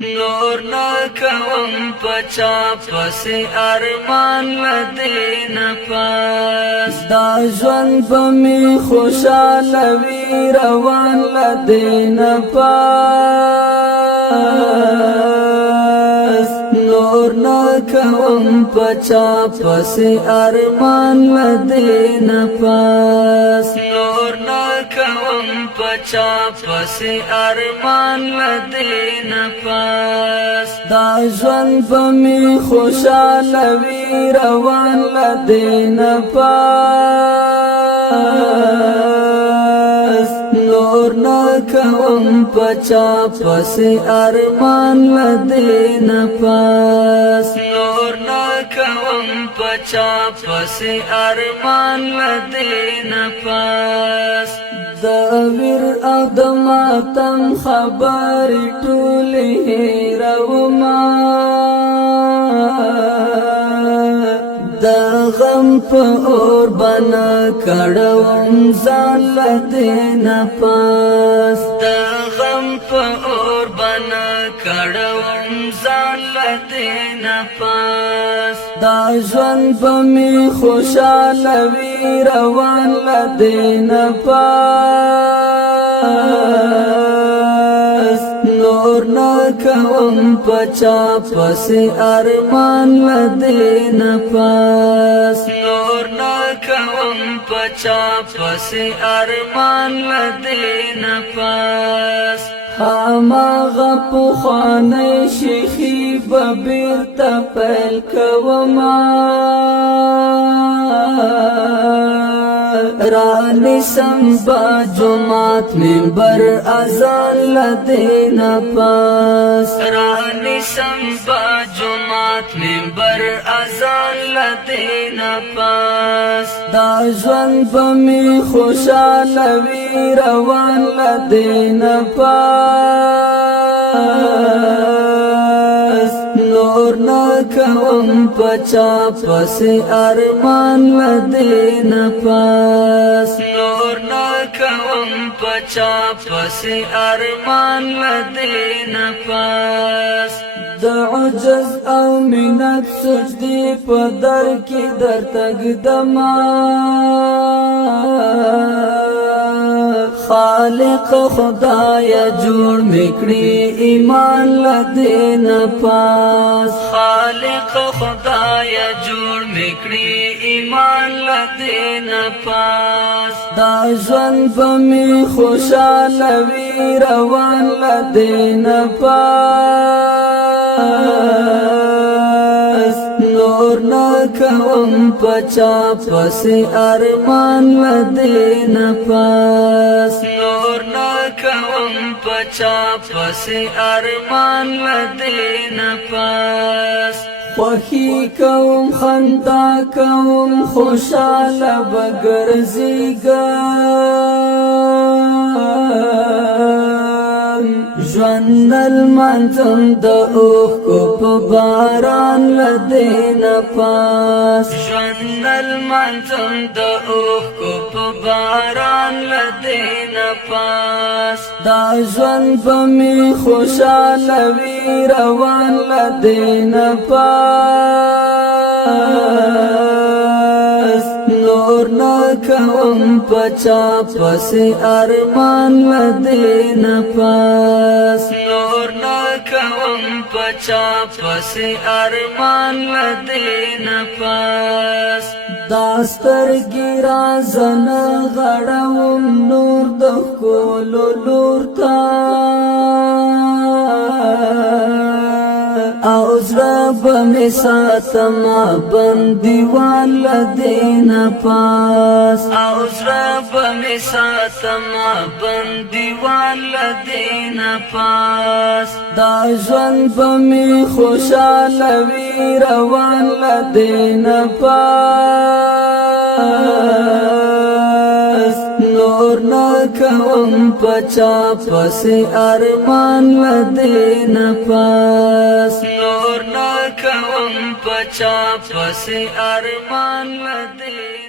نور نا کوم پچا پس ارمان لدین پاس دا ژوند بمی خوشاله وی روان لدین پاس نور نا کوم پچا پس ارمان لدین پاس نور نا کوم پچا پس ارمان لدین پاس دا ژوند بمی خوشاله وی روان لدین پاس نور نا کوم پچا پس ارمان لدین پاس نور نا کوم پچا پس ارمان لدین پاس داویر ادماتم خبر ټولی هیروما دا غم په اور بنا کړم ځان لدین پاس دا غم په اور بنا کړم ځان لدین پاس دا ژوند بمی خوشاله وی روان لدین پاس نور نا کوم پچا پس ارمان لدین پاس نور نا کوم پچا پس ارمان لدین پاس هماغه پخوانی شیخی ببیرته پیل کوما رانی سمبا جماعت منبر ازان لدین پاس رانی سمبا جماعت منبر ازان لدین پاس دا ژوند بمی خوشاله وی روان لدین پاس نور نا کوم پچا پس ارمان لدین پاس نور نا کوم پچا پس ارمان لدین پاس د عجز او منت سجدی په در کې در تقدما خالق خدای جوړ میکړي ایمان لدین پاس خالق خدای جوړ میکړي ایمان لدین پاس دا ژوند بمی خوشاله وی روان لدین پاس نور نا کوم پچا پس ارمان لدین پاس نور نا کوم پچا پس ارمان لدین پاس خوخی کوم خندا کوم خوشاله بگرزیگم ژوند المنظم د اوخ کو په باران لدین پاس ژوند المنظم د اوخ کو په باران لدین پاس دا ژوند بمی خوشاله وی روان لدین پاس نور نا کوم پچا پس ارمان لدین پاس نور نا کوم پچا پس ارمان لدین پاس داستر گیرا زن غړوم نور د کولو لورتا او زرب می ساتما بندیوان لدین پاس او زرب می ساتما بندیوان لدین پاس دا ژوند بمی خوشاله وی روان لدین پاس نور نا کوم پچا پس ارمان لدین پاس نور نا کوم پچا پس ارمان لدین